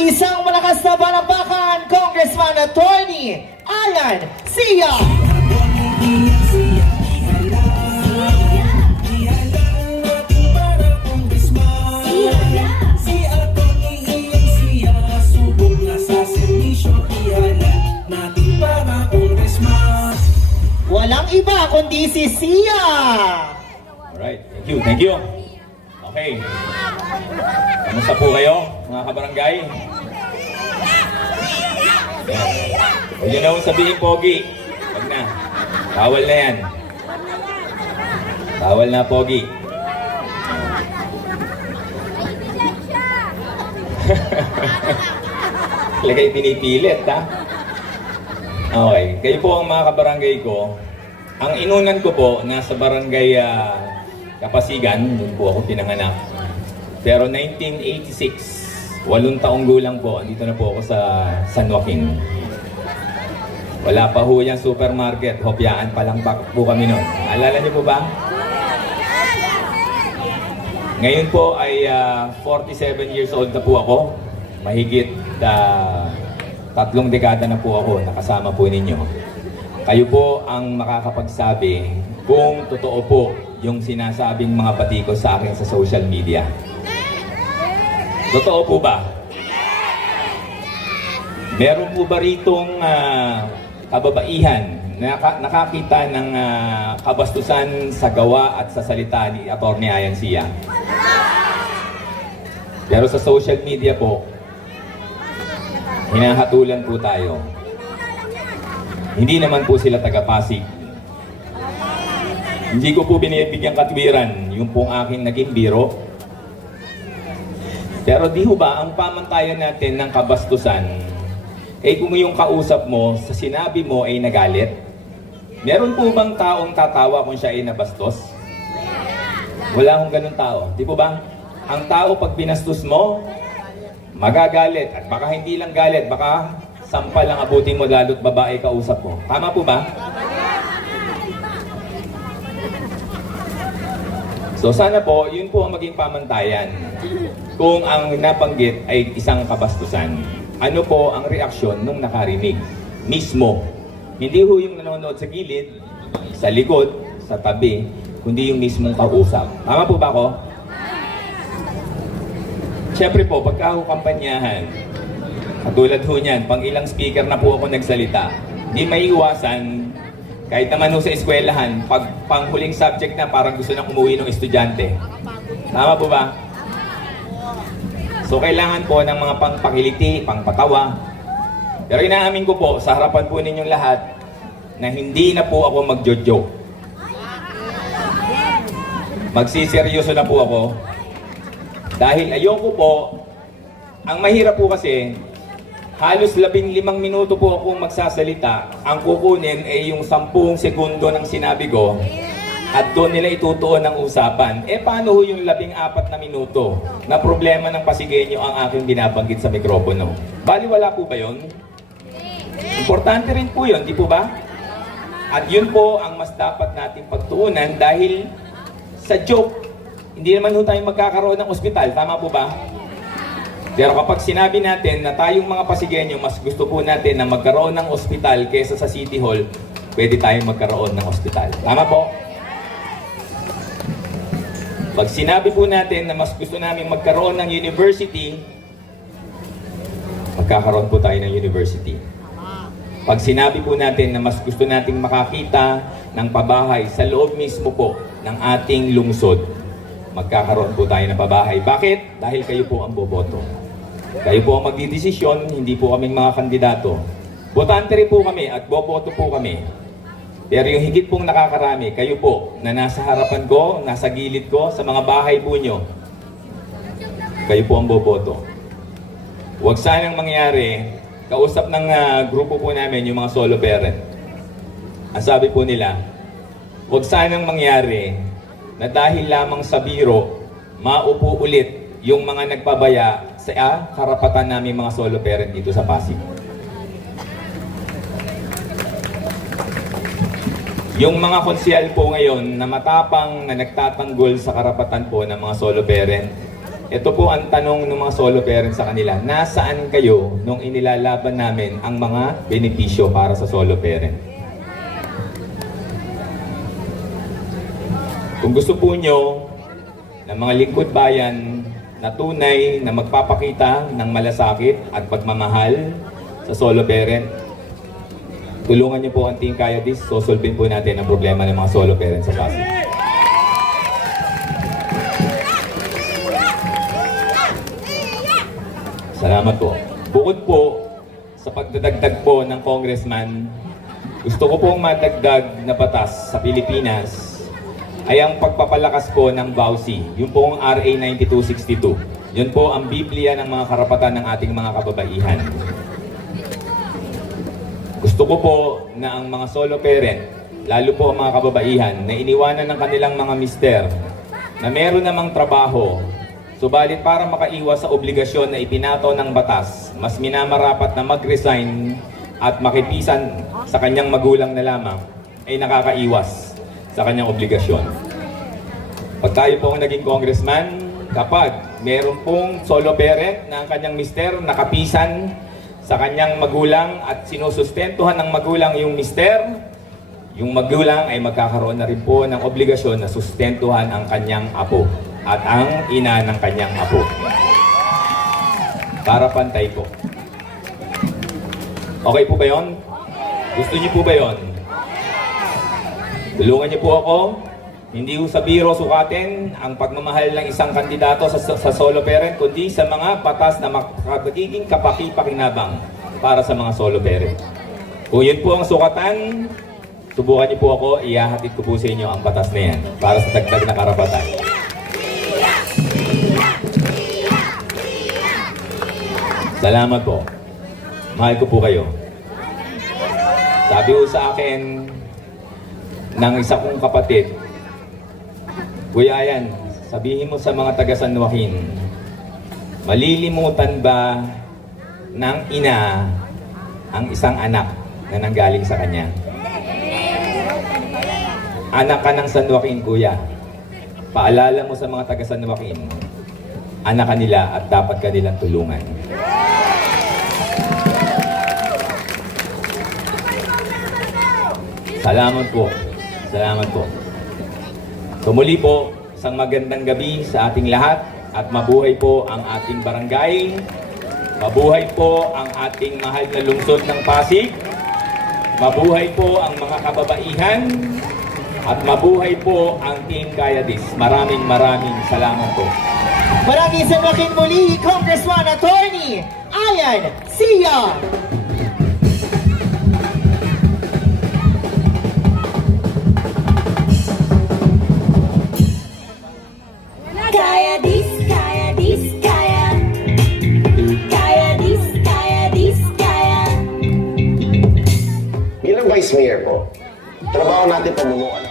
Isang malakas na palakpakan, Congressman Attorney Alan Sia. Walang iba kundi si Sia. Alright, thank you. Okay. Kamusta po kayo, mga kabarangay? Huwag nyo na akong sabihin, Pogi. Huwag na. Bawal na yan. Bawal na, Pogi. Lagay pinipilit, ha? Okay. Kayo po ang mga kabarangay ko. Ang inunan ko po, nasa barangay Kapasigan, doon po ako pinanganak. Pero 1986, 8 taong gulang po, andito na po ako sa San Joaquin. Wala pa ho yung supermarket, hopyaan pa lang po kami noon. Alala niyo po ba? Ngayon po ay 47 years old na po ako. Mahigit 3 dekada na po ako nakasama po ninyo. Kayo po ang makakapagsabi kung totoo po yung sinasabing mga patiko sa akin sa social media. Totoo po ba? Meron po ba ritong kababaihan na nakakita ng kabastusan sa gawa at sa salita ni Atty. Alan Sia? Pero sa social media po, hinahatulan po tayo. Hindi naman po sila taga-Pasig. Hindi ko po binibigyan katwiran yung pong aking naging biro. Pero di ho ba, ang pamantayan natin ng kabastusan, kung yung kausap mo, sa sinabi mo ay nagalit? Meron po bang taong tatawa kung siya ay nabastos? Wala akong ganun tao. Di po ba? Ang tao pag binastos mo, magagalit. At baka hindi lang galit, baka sampal ang abutin mo lalo't babae kausap mo. Tama po ba? So sana po, yun po ang maging pamantayan. Kung ang nabanggit ay isang kabastusan, ano po ang reaksyon nung nakarinig mismo? Hindi ho yung nanonood sa gilid, sa likod, sa tabi, kundi yung mismong kausap. Tama po ba ako? Siyempre po, pagka ho kampanyahan, katulad ho niyan, pang ilang speaker na po ako nagsalita, di maiiwasan. Kahit naman ho sa eskwelahan, pag panghuling subject na parang gusto nang umuwi ng estudyante. Tama po ba? So kailangan po ng mga pangpakiliti, pangpatawa. Pero inaamin ko po sa harapan po ninyong lahat na hindi na po ako magjo-joke. Magsiseryoso na po ako. Dahil ayoko po, ang mahirap po kasi, halos 15 minuto po akong magsasalita. Ang kukunin ay yung 10 segundo ng sinabi ko at doon nila itutuon ng usapan. Paano ho yung 14 na minuto na problema ng Pasigueño ang aking binabanggit sa mikropono? Baliwala po ba yun? Importante rin po yun, di po ba? At yun po ang mas dapat nating pagtuunan dahil sa joke, hindi naman ho tayo magkakaroon ng ospital. Tama po ba? Pero kapag sinabi natin na tayong mga Pasigueño, mas gusto po natin na magkaroon ng ospital kaysa sa City Hall, pwede tayong magkaroon ng ospital. Tama po? Pag sinabi po natin na mas gusto namin magkaroon ng university, magkakaroon po tayo ng university. Pag sinabi po natin na mas gusto nating makakita ng pabahay sa loob mismo po ng ating lungsod, magkakaroon po tayo ng pabahay. Bakit? Dahil kayo po ang boboto. Kayo po ang magdidesisyon, hindi po kaming mga kandidato. Botante rin po kami at boboto po kami. Pero yung higit pong nakakarami, kayo po na nasa harapan ko, nasa gilid ko, sa mga bahay po nyo, kayo po ang boboto. Huwag sanang mangyari, kausap ng grupo po namin, yung mga solo parent. Ang sabi po nila, huwag sanang mangyari na dahil lamang sa biro, maupo ulit yung mga nagpabaya sa karapatan namin mga solo parent dito sa Pasig. Yung mga konsyel po ngayon na matapang na nagtatanggol sa karapatan po ng mga solo parent, Ito po ang tanong ng mga solo parents sa kanila. Nasaan kayo nung inilalaban namin ang mga benepisyo para sa solo parent? Kung gusto po nyo ng mga lingkod bayan na tunay na magpapakita ng malasakit at pagmamahal sa solo parent, tulungan niyo po ang Team Kaya This, sosolvin po natin ang problema ng mga solo parents sa Pasig. Salamat po. Bukod po sa pagdadagdag po ng congressman, gusto ko pong madagdag na batas sa Pilipinas ay ang pagpapalakas po ng BAUSI, yung pong RA 9262. Yun po ang Biblia ng mga karapatan ng ating mga kababaihan. Gusto ko po na ang mga solo parent, lalo po ang mga kababaihan, na iniwanan ng kanilang mga mister na meron namang trabaho, subalit para makaiwas sa obligasyon na ipinato ng batas, mas minamarapat na mag-resign at makipisan sa kanyang magulang na lamang ay nakakaiwas sa kanyang obligasyon. Pag tayo po ang naging congressman, kapag meron pong solo parent na ang kanyang mister nakapisan sa kanyang magulang at sinusustentuhan ng magulang yung mister, yung magulang ay magkakaroon na rin po ng obligasyon na sustentuhan ang kanyang apo at ang ina ng kanyang apo. Para pantay po. Okay po ba yun? Gusto niyo po ba yun? Tulungan niyo po ako. Hindi ko sa biro sukatin ang pagmamahal ng isang kandidato sa solo parent, kundi sa mga batas na magiging kapaki-pakinabang para sa mga solo parent. Kung yun po ang sukatan, subukan niyo po ako, ihahatid ko po sa inyo ang batas na yan para sa dagdag na karapatan. Salamat po. Mahal ko po kayo. Sabi ko sa akin ng isa kong kapatid, Kuya yan, sabihin mo sa mga taga San Joaquin, malilimutan ba ng ina ang isang anak na nanggaling sa kanya? Anak ka ng San Joaquin, kuya. Paalala mo sa mga taga San Joaquin, anak ka nila at dapat ka nilang tulungan. Salamat po. Salamat po. So muli po, isang magandang gabi sa ating lahat at mabuhay po ang ating barangay. Mabuhay po ang ating mahal na lungsod ng Pasig. Mabuhay po ang mga kababaihan. At mabuhay po ang Team Kaya This. Maraming salamat po. Maraming salamat muli, Congressman Attorney Alan Sia. Kaya this, kaya this, kaya. Kaya this, kaya this, kaya. Bilang Vice Mayor po, trabaho natin pamunuan.